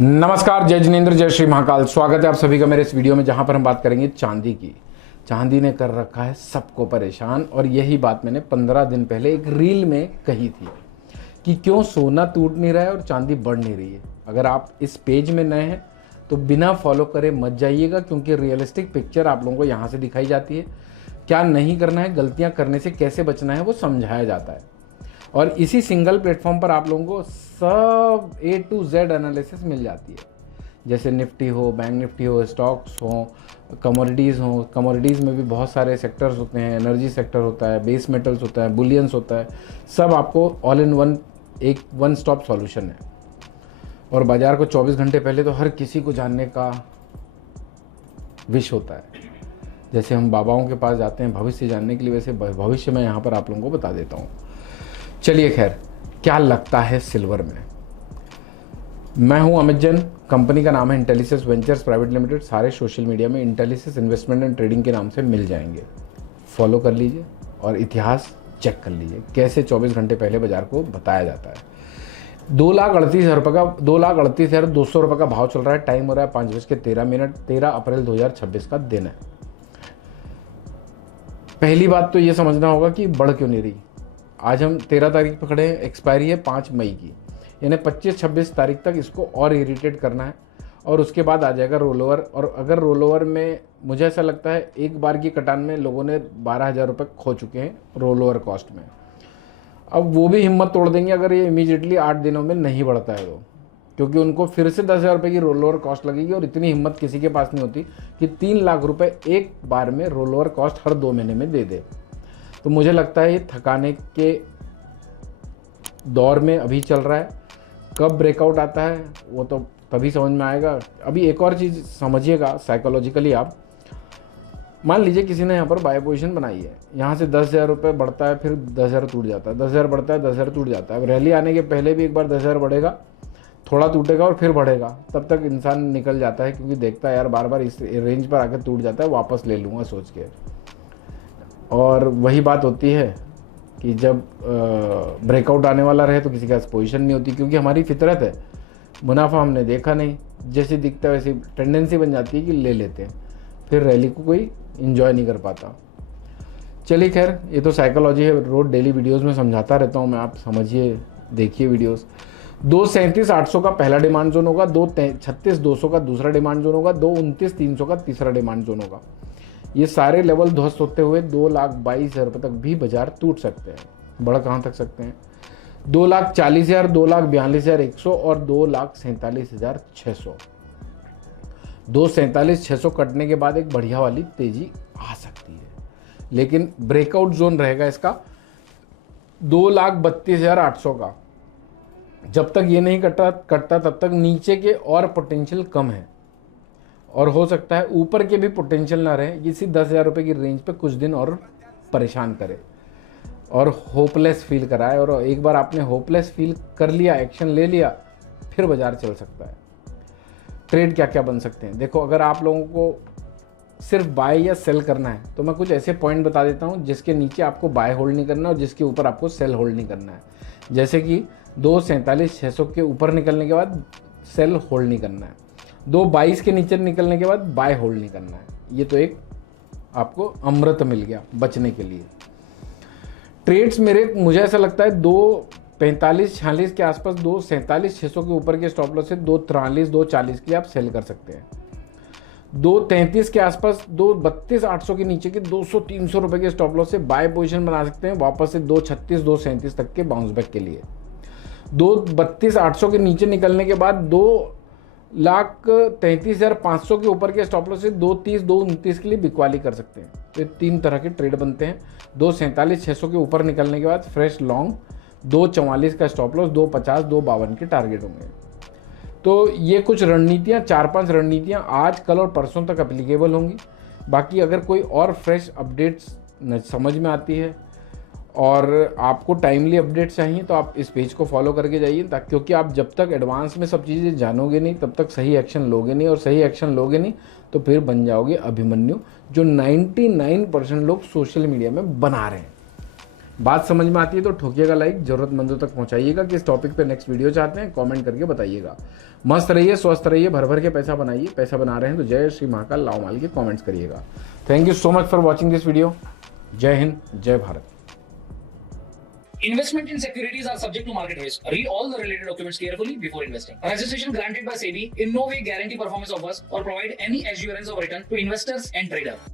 नमस्कार, जय जिनेंद्र, जय श्री महाकाल। स्वागत है आप सभी का मेरे इस वीडियो में, जहां पर हम बात करेंगे चांदी की। चांदी ने कर रखा है सबको परेशान, और यही बात मैंने 15 दिन पहले एक रील में कही थी कि क्यों सोना टूट नहीं रहा है और चांदी बढ़ नहीं रही है। अगर आप इस पेज में नए हैं तो बिना फॉलो करे मत जाइएगा, क्योंकि रियलिस्टिक पिक्चर आप लोगों को यहाँ से दिखाई जाती है। क्या नहीं करना है, गलतियाँ करने से कैसे बचना है, वो समझाया जाता है। और इसी सिंगल प्लेटफॉर्म पर आप लोगों को सब A to Z एनालिसिस मिल जाती है। जैसे निफ्टी हो, बैंक निफ्टी हो, स्टॉक्स हो, कमोडिटीज़ हो। कमोडिटीज़ में भी बहुत सारे सेक्टर्स होते हैं, एनर्जी सेक्टर होता है, बेस मेटल्स होता है, बुलियंस होता है। सब आपको ऑल इन वन एक वन स्टॉप सॉल्यूशन है। और बाज़ार को 24 घंटे पहले तो हर किसी को जानने का विश होता है। जैसे हम बाबाओं के पास जाते हैं भविष्य जानने के लिए, वैसे भविष्य मैं यहाँ पर आप लोगों को बता देता हूँ। चलिए खैर, क्या लगता है सिल्वर में। मैं हूं अमित जैन, कंपनी का नाम है इंटेलिसिस वेंचर्स प्राइवेट लिमिटेड। सारे सोशल मीडिया में इंटेलिसिस इन्वेस्टमेंट एंड ट्रेडिंग के नाम से मिल जाएंगे। फॉलो कर लीजिए और इतिहास चेक कर लीजिए कैसे 24 घंटे पहले बाजार को बताया जाता है। 2,38,000 रुपये का 2,38,200 रुपये का भाव चल रहा है। टाइम हो रहा है 5:13। 13 अप्रैल 2026 का दिन है। पहली बात तो ये समझना होगा कि बढ़ क्यों नहीं रही। आज हम 13 तारीख पर खड़े हैं, एक्सपायरी है 5 मई की, यानी 25-26 तारीख तक इसको और इरिटेट करना है, और उसके बाद आ जाएगा रोल ओवर। और अगर रोल ओवर में मुझे ऐसा लगता है एक बार की कटान में लोगों ने 12,000 रुपये खो चुके हैं रोल ओवर कॉस्ट में। अब वो भी हिम्मत तोड़ देंगे अगर ये इमीडिएटली 8 दिनों में नहीं बढ़ता है तो, क्योंकि उनको फिर से 10,000 रुपये की रोल ओवर कॉस्ट लगेगी। और इतनी हिम्मत किसी के पास नहीं होती कि 3 लाख रुपये एक बार में रोल ओवर कॉस्ट हर 2 महीने में दे दे। तो मुझे लगता है ये थकाने के दौर में अभी चल रहा है। कब ब्रेकआउट आता है वो तो तभी समझ में आएगा। अभी एक और चीज़ समझिएगा साइकोलॉजिकली। आप मान लीजिए किसी ने यहाँ पर बाय पोजीशन बनाई है, यहाँ से 10,000 रुपये बढ़ता है, फिर 10,000 टूट जाता है, 10,000 बढ़ता है, 10,000 टूट जाता है। अब रैली आने के पहले भी एक बार 10,000 बढ़ेगा, थोड़ा टूटेगा और फिर बढ़ेगा, तब तक इंसान निकल जाता है, क्योंकि देखता है यार बार बार इस रेंज पर आकर टूट जाता है, वापस ले लूँगा सोच के। और वही बात होती है कि जब ब्रेकआउट आने वाला रहे तो किसी के पास पोजीशन नहीं होती, क्योंकि हमारी फितरत है, मुनाफा हमने देखा नहीं, जैसे दिखता है वैसी टेंडेंसी बन जाती है कि ले लेते हैं, फिर रैली को कोई इन्जॉय नहीं कर पाता। चलिए खैर, ये तो साइकोलॉजी है, रोज डेली वीडियोस में समझाता रहता हूँ मैं, आप समझिए, देखिए वीडियोस। 2,37,800 का पहला डिमांड जोन होगा, 2,36,200 का दूसरा डिमांड जोन होगा, 2,29,300 का तीसरा डिमांड जोन होगा। ये सारे लेवल ध्वस्त होते हुए 2,22,000 रुपये तक भी बाजार टूट सकते हैं। बढ़ कहाँ तक सकते हैं? 2,40,000, 2,42,100 और 2,47,600। 2,47,600 कटने के बाद एक बढ़िया वाली तेजी आ सकती है, लेकिन ब्रेकआउट जोन रहेगा इसका 2,32,800 का। जब तक ये नहीं कटता तब तक नीचे के और पोटेंशियल कम है, और हो सकता है ऊपर के भी पोटेंशियल ना रहे। इसी 10,000 रुपये की रेंज पे कुछ दिन और परेशान करे और होपलेस फील कराए। और एक बार आपने होपलेस फील कर लिया, एक्शन ले लिया, फिर बाजार चल सकता है। ट्रेड क्या क्या बन सकते हैं देखो। अगर आप लोगों को सिर्फ बाय या सेल करना है तो मैं कुछ ऐसे पॉइंट बता देता हूँ जिसके नीचे आपको बाय होल्ड नहीं करना और जिसके ऊपर आपको सेल होल्ड नहीं करना है। जैसे कि 2,47,600 के ऊपर निकलने के बाद सेल होल्ड नहीं करना है, 2,22 के नीचे निकलने के बाद बाय होल्ड नहीं करना है। ये तो एक आपको अमृत मिल गया बचने के लिए। ट्रेड्स मुझे ऐसा लगता है 2,45-46 के आसपास, 2,47,600 के ऊपर के स्टॉप लॉस से 2,43, 2,40 के लिए आप सेल कर सकते हैं। 2,33 के आसपास, 2,32,800 के नीचे के 200-300 रुपए के स्टॉप लॉस से बाय पोजीशन बना सकते हैं वापस से 2,36, 2,37 तक के बाउंस बैक के लिए। 2,32,800 के नीचे निकलने के बाद 2,33,500 के ऊपर के स्टॉप लॉस से 2,30, 2,29 के लिए बिकवाली कर सकते हैं। तो ये 3 तरह के ट्रेड बनते हैं। 2,47,600 के ऊपर निकलने के बाद फ्रेश लॉन्ग, 2,44 का स्टॉप लॉस, 2,50, 2,52 के टारगेट होंगे। तो ये कुछ रणनीतियाँ, 4-5 रणनीतियाँ आज, कल और परसों तक एप्लीकेबल होंगी। बाकी अगर कोई और फ्रेश अपडेट्स समझ में आती है और आपको टाइमली अपडेट चाहिए तो आप इस पेज को फॉलो करके जाइए, ताकि, क्योंकि आप जब तक एडवांस में सब चीज़ें जानोगे नहीं तब तक सही एक्शन लोगे नहीं, और सही एक्शन लोगे नहीं तो फिर बन जाओगे अभिमन्यु, जो 99% लोग सोशल मीडिया में बना रहे हैं। बात समझ में आती है तो ठोकिएगा लाइक, जरूरतमंदों तक पहुंचाइएगा कि इस टॉपिक पे नेक्स्ट वीडियो चाहते हैं, कमेंट करके बताइएगा। मस्त रहिए, स्वस्थ रहिए, भर भर के पैसा बनाइए। पैसा बना रहे हैं तो जय श्री महाकाल लाओ माल के कमेंट्स करिएगा। Thank you so much for watching this video. जय हिंद, जय Bharat. Investment in securities are subject to market risk. Read all the related documents carefully before investing. Registration granted by SEBI in no way guarantee performance of us or provide any assurance of return to investors and traders.